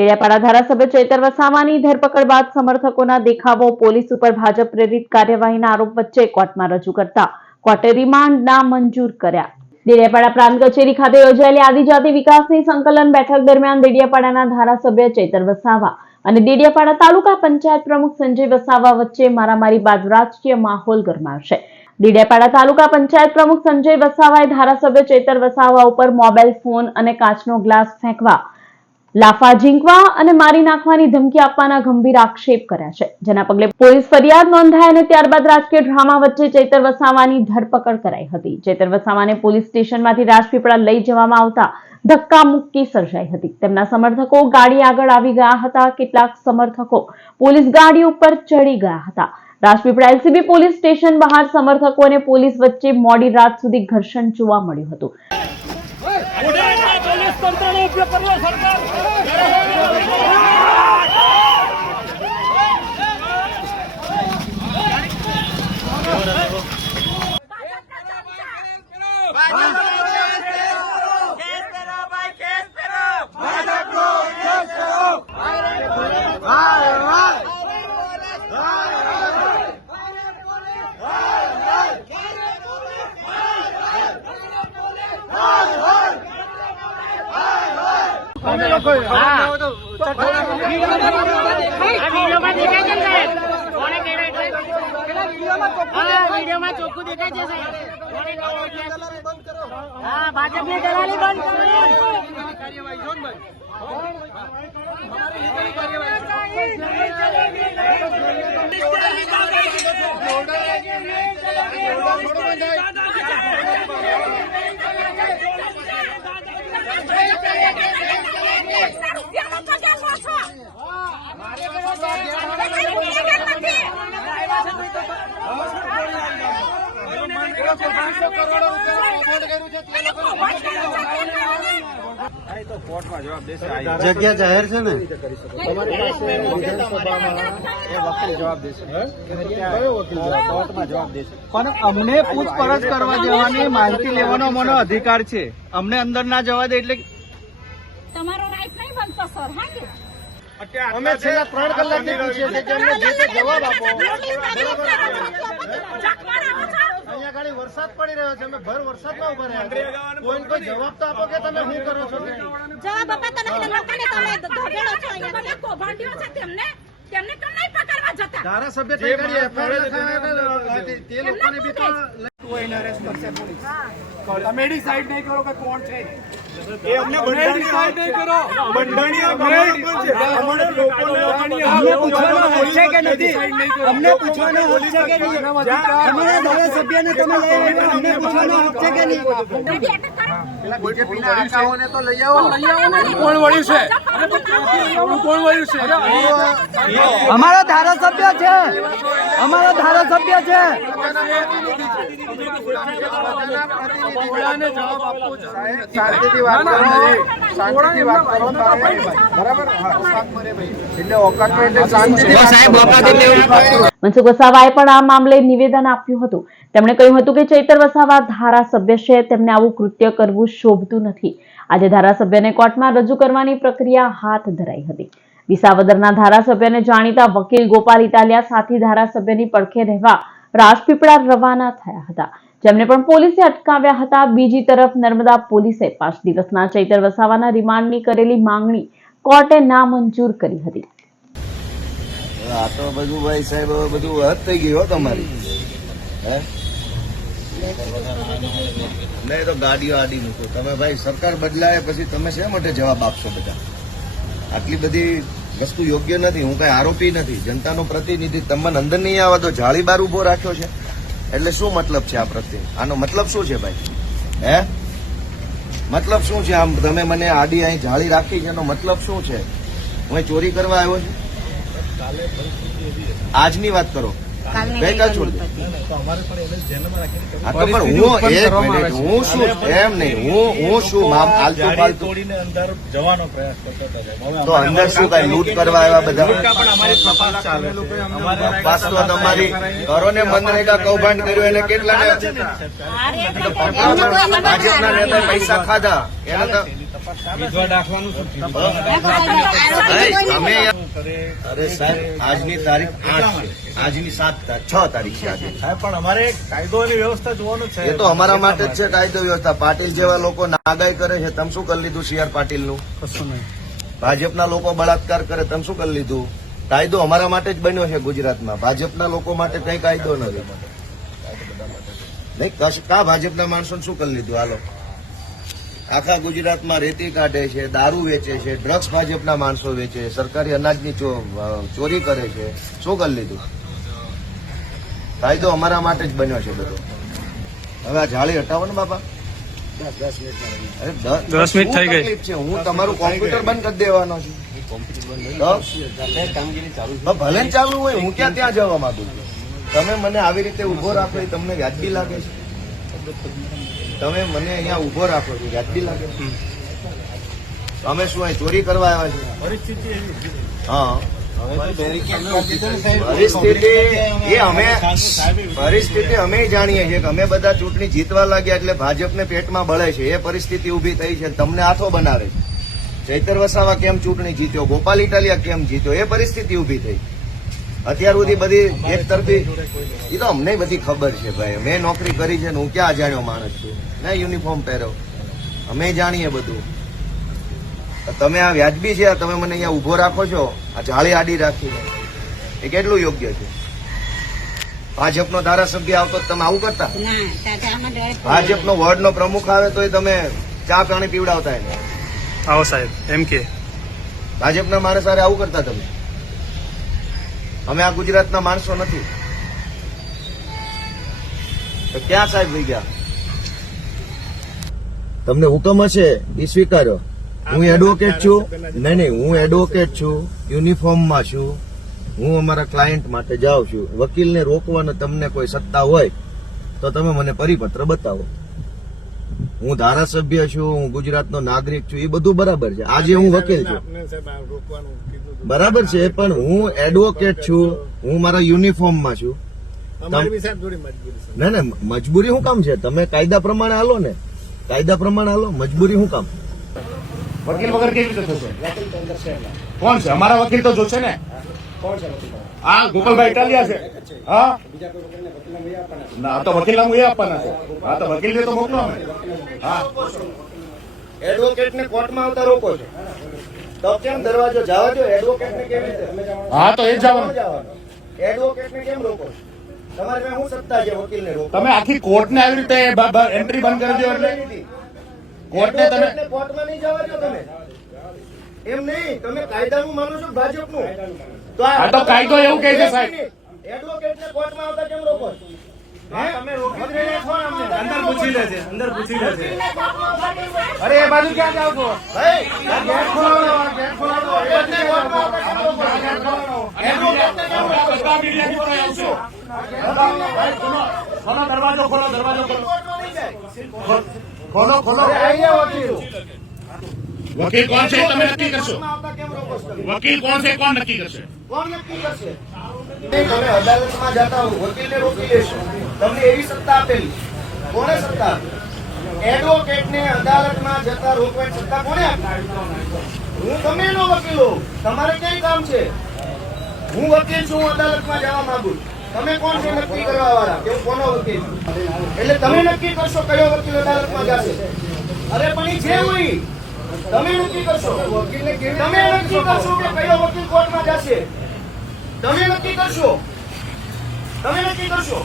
ડેડિયાપાડા ધારાસભ્ય ચૈતર વસાવાની ધરપકડ બાદ સમર્થકોના દેખાવો, પોલીસ ઉપર ભાજપ પ્રેરિત કાર્યવાહીના આરોપ વચ્ચે કોર્ટમાં રજૂ કરતા કોર્ટે રિમાન્ડ નામંજૂર કર્યા. ડેડિયાપાડા પ્રાંત કચેરી ખાતે યોજાયેલી આદિજાતિ વિકાસની સંકલન બેઠક દરમિયાન ડેડિયાપાડાના ધારાસભ્ય ચૈતર વસાવા અને ડેડિયાપાડા તાલુકા પંચાયત પ્રમુખ સંજય વસાવા વચ્ચે મારામારી બાદ રાજકીય માહોલ ગરમાયો છે. ડેડિયાપાડા તાલુકા પંચાયત પ્રમુખ સંજય વસાવાએ ધારાસભ્ય ચૈતર વસાવા ઉપર મોબાઈલ ફોન અને કાચનો ગ્લાસ ફેંકવા, લાફા ઝીંકવા અને મારી નાખવાની ધમકી આપવાના ગંભીર આક્ષેપ કર્યા છે, જેના પગલે પોલીસ ફરિયાદ નોંધાઈ અને ત્યારબાદ રાજકીય ડ્રામા વચ્ચે ચૈતર વસાવાની ધરપકડ કરાઈ હતી. ચૈતર વસાવાને પોલીસ સ્ટેશનમાંથી રાજપીપળા લઈ જવામાં આવતા ધક્કામુક્કી સર્જાઈ હતી. તેમના સમર્થકો ગાડી આગળ આવી ગયા હતા. કેટલાક સમર્થકો પોલીસ ગાડી ઉપર ચડી ગયા હતા. રાજપીપળા એલસીબી પોલીસ સ્ટેશન બહાર સમર્થકો અને પોલીસ વચ્ચે મોડી રાત સુધી ઘર્ષણ જોવા મળ્યું હતું. ભાજપની દલાલી બંધ જગ્યા જાહેર છે ને, પણ અમને પૂછપરછ કરવા જવાની માહિતી લેવાનો મને અધિકાર છે. અમને અંદર ના જવા દે એટલે તમારો રાઈટ નહીં બનતો સર. હા, અમે છેલ્લા 3 કલાકથી પૂછીએ છીએ કે અમને જે તે જવાબ આપો. અહીંયા ગાડી વરસાદ પડી રહ્યો છે, અમે ભર વરસાદમાં ઉભા રહ્યા છે. કોઈ જવાબ તો આપો કે તમે શું કરો છો? જવાબ અપાતા નથી. લોકોને તમે ધોબેડો છો. અહીંયા કૌભાંડીઓ છે, તેમને કેમ નહીં પકડવા જતા? ધારાસભ્ય કઈ ગાડી એફઆઈઆર લખાવે તે લોકોને બી તો તમે ડિસાઈડ નહીં કરો કે કોણ છે. એ અમને ડિસાઈડ નહીં કરો. અમને પૂછવાનો હક છે કે નથી? અમને પૂછવાનો હક છે કે નહીં? અમારા ધારાસભ્યને તમે લઈ આવ્યો, અમને પૂછવાનો હક છે કે નહીં? બીજેપીના આકાઓને તો લઈ આવો. કોણ વળ્યું છે? કોણ વળ્યું છે? અમારા ધારાસભ્ય છે. અમારા ધારાસભ્ય છે. શાંતિથી વાત કરો, શાંતિથી વાત કરો. બરાબર, એટલે ઓકાતમાં એટલે શાંતિ. મનસુખ વસાવાએ પણ આ મામલે નિવેદન આપ્યું હતું. તેમણે કહ્યું હતું કે ચૈતર વસાવા ધારાસભ્ય છે, તેમને આવું કૃત્ય કરવું શોભતું નથી. આજે ધારાસભ્યને કોર્ટમાં રજૂ કરવાની પ્રક્રિયા હાથ ધરાઈ હતી. વિસાવદરના ધારાસભ્યને જાણીતા વકીલ ગોપાલ ઇટાલિયા સાથી ધારાસભ્યની પડખે રહેવા રાજપીપળા રવાના થયા હતા, જેમને પણ પોલીસે અટકાવ્યા હતા. બીજી તરફ નર્મદા પોલીસે 5 દિવસના ચૈતર વસાવાના રિમાન્ડની કરેલી માંગણી કોર્ટે નામંજૂર કરી હતી. આ તો બધું ભાઈ સાહેબ બધું હદ થઈ ગયું તમારી. નહીં તો ગાડીઓ આડી મૂકો તમે ભાઈ. સરકાર બદલાય પછી તમે શા માટે જવાબ આપશો બધા? આટલી બધી વસ્તુ યોગ્ય નથી. હું કઈ આરોપી નથી, જનતાનો પ્રતિનિધિ. તમને અંદર નહીં આવવા તો જાળી બાર ઉભો રાખ્યો છે એટલે શું મતલબ છે આ પ્રત્યે? આનો મતલબ શું છે ભાઈ? મતલબ શું છે? આમ તમે મને આડી અહીં જાળી રાખી છે એનો મતલબ શું છે? હું ચોરી કરવા આવ્યો છું? આજની વાત કરો, ગઈકાલ છોડી. હું શું એમ નહીં, હું શું આલતુ ફાલતુ તો અંદર શું કઈ લૂંટ કરવા આવ્યા બધા? તપાસ તો તમારી કરો ને. મનરેગા કૌભાંડ કર્યું એને કેટલા ભાજપના નેતા પૈસા ખાધા એને તો વિધવા દાખવાનું શું થયું? તમે અરે સાહેબ આજની તારીખ 8 છે, આજની 6 તારીખ છે આજે. સાહેબ પણ અમારે કાયદો અને વ્યવસ્થા જોવાનું છે. એ તો અમારા માટે જ છે કાયદો વ્યવસ્થા. પાટીલ જેવા લોકો નાગાઈ કરે છે, તમે શું કરી લીધું? CR પાટીલનું કશું નહીં. ભાજપના લોકો બળાત્કાર કરે, તમે શું કરી લીધું? કાયદો અમારા માટે જ બન્યો છે ગુજરાતમાં. ભાજપના લોકો માટે કઈ કાયદો નથી. નહીં કા ભાજપના માણસોને શું કરી લીધું? હાલો, આખા ગુજરાતમાં રેતી કાઢે છે, દારૂ વેચે છે, ડ્રગ્સ ભાજપના માણસો વેચે છે, સરકારી અનાજની ચોરી કરે છે. શું કરી લીધું? કાયદો અમારા માટે જ બન્યો છે બધો. હવે આ જાળી હટાવો ને બાપા. 10 મિનિટ થઈ ગઈ છે. હું તમારું કોમ્પ્યુટર બંધ કરી દેવાનો છું. ભલે ને ચાલુ હોય, હું ક્યાં ત્યાં જવા માંગુ છું. તમે મને આવી રીતે ઉભો રાખો એ તમને વ્યાજબી લાગે છે? તમે મને અહીંયા ઉભો રાખો છો, વ્યાજબી લાગે છે? અમે શું અહીં ચોરી કરવા આવ્યા છીએ? હા, પરિસ્થિતિ અમે જાણીએ છીએ કે અમે બધા ચૂંટણી જીતવા લાગ્યા એટલે ભાજપને પેટમાં બળે છે. એ પરિસ્થિતિ ઉભી થઈ છે. તમને હાથો બનાવે છે. ચૈતર વસાવા કેમ ચૂંટણી જીત્યો, ગોપાલ ઇટાલિયા કેમ જીત્યો, એ પરિસ્થિતિ ઉભી થઈ. અત્યાર સુધી બધી એક તરફી એ તો અમને બધી ખબર છે ભાઈ. મેં નોકરી કરી છે ને હું ક્યાં અજાણ્યો માણસ છું? મેં યુનિફોર્મ પહેર્યો, અમે જાણીએ બધું. તમે આ વ્યાજબી છે? તમે મને અહીંયા ઉભો રાખો છો, આ જાળી આડી રાખીને, એ કેટલું યોગ્ય છે? ભાજપનો ધારાસભ્ય આવતો તમે આવું કરતા? ભાજપનો વોર્ડનો પ્રમુખ આવે તો તમે ચા પાણી પીવડાવતા એને? આવો સાહેબ એમ કે ભાજપના માણસ સારે આવું કરતા તમે? અમે આ ગુજરાતના માણસો નથી તો ક્યાં સાહેબ વહી ગયા? તમને હુકમ હશે એ સ્વીકારો. હું એડવોકેટ છું. નહીં, હું એડવોકેટ છું, યુનિફોર્મમાં છું. હું અમારા ક્લાયન્ટ માટે જાઉં છું. વકીલને રોકવાનો તમને કોઈ સત્તા હોય તો તમે મને પરિપત્ર બતાવો. હું ધારાસભ્ય છું, હું ગુજરાતનો નાગરિક છું, એ બધું બરાબર છે. આજે હું વકીલ છું, બરાબર છે, પણ હું એડવોકેટ છું, હું મારા યુનિફોર્મમાં છું. ના ના, મજબૂરી શું કામ છે? તમે કાયદા પ્રમાણે હાલો ને, કાયદા પ્રમાણે હાલો. મજબૂરી શું કામ? વકીલ વગર કેવી રીતે થશે? કોણ છે અમારા વકીલ? તો જોશે ને. હા, ગોપાલભાઈ ઇટાલિયા છે. હા, ના તો વકીલ નામ એ આપવાના છે. હા, તો વકીલ તો મોકલો અમે. હા, એડવોકેટને કોર્ટમાં આવતા રોકો છો તો કેમ દરવાજો જવા દો? એડવોકેટને કેવી રીતે? હા, તો એ જ જવાનું. એડવોકેટને કેમ રોકો છો? તમારે શું સત્તા છે વકીલને રોકો? તમે આખી કોર્ટને આવી રીતે એન્ટ્રી બંધ કરી દો એટલે કોર્ટને તમે કોર્ટમાં નહીં જવા દો તમે? એમ નહીં, તમે કાયદાનું માનો છો ભાજપનું? આ તો કાયદો એવું કહે છે સાહેબ. એડવોકેટને કોર્ટમાં આવતા કેમ રોકો છો? તમે રોકી જ રહ્યા છો અમને. અંદર પૂછી લે છે, અંદર પૂછી લે છે. અરે એ બાજુ ક્યાં જાવ છો? ભાઈ, ગેટ ખોલાવો, ગેટ ખોલાવો. એડવોકેટને કોર્ટમાં આવતા કેમ રોકો છો? એડવોકેટને કેમ રોકો છો? બધા મીડિયા મિત્રો આવશો. ભાઈ, ખોલો દરવાજો, ખોલો દરવાજો, ખોલો કોર્ટમાં નહીં જાય. ખોલો ખોલો. અહીંયા વકીલ વકીલ કોણ છે એ તમે નક્કી કરશો. કોર્ટમાં આવતા કેમ રોકો છો તમે? વકીલ કોણ છે કોણ નક્કી કરશે? કોણ નક્કી કરશે? તમે અદાલતમાં જતા હો, વકીલને રોકી લેશો. તમને એવી સત્તા આપેલી. કોને સત્તા આપી? એડવોકેટને અદાલતમાં જતા રોકવાની સત્તા કોને આપી? હું તમે નો વકીલ હોઉં. તમારે કઈ કામ છે? હું વકીલ છું, હું અદાલતમાં જવા માંગુ છું. તમે કોણ છો નક્કી કરવા વાળા કે હું કોનો વકીલ છું? એટલે તમે નક્કી કરશો કયો વકીલ અદાલતમાં જશે. અરે પણ એ જે હોય તમે નક્કી કરશો. વકીલને તમે નક્કી કરશો કે કયો વકીલ કોર્ટમાં જશે. તમે નક્કી કરશો. તમે નક્કી કરશો.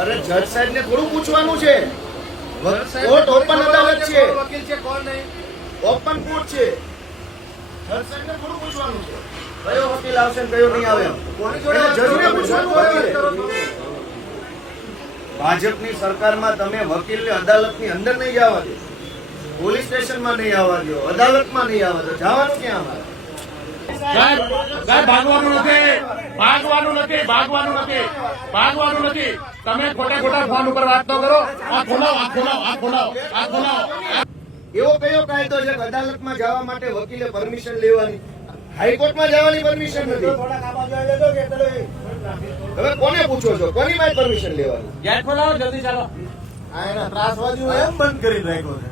અરે જજ સાહેબ ને થોડું પૂછવાનું છે. કોર્ટ ઓપન અદાલત છે. વકીલ છે કોણ નહીં? ઓપન કોર્ટ છે. જજ સાહેબ ને થોડું પૂછવાનું છે કયો વકીલ આવશે ને કયો નહીં આવે. જજને પૂછવાનું વકીલે. ભાજપની સરકારમાં તમે વકીલને અદાલતની અંદર નહીં જવા દો, પોલીસ સ્ટેશનમાં નહીં આવવા દો, અદાલતમાં નહીં આવવા દો. જવાનું ક્યાં અમારે? સાહેબ સાહેબ ભાગવાનું નથી, ભાગવાનું નથી, ભાગવાનું નથી, ભાગવાનું નથી. તમે ખોટા ખોટા ફોન ઉપર વાત તો કરો. આ ખોલાવો, આ ખોલાવો, આ ખોલાવો, આ ખોલાવો. એવો કયો કાયદો છે કે અદાલતમાં જવા માટે વકીલે પરમિશન લેવાની? હાઈકોર્ટમાં જવાની પરમિશન નથી. હવે કોને પૂછો છો? કોની પાસે પરમિશન લેવાની? ગેટ ખોલાવો જલ્દી, ચાલો. આ એના ત્રાસવાદીઓ એમ બંધ કરી રાખ્યો છે.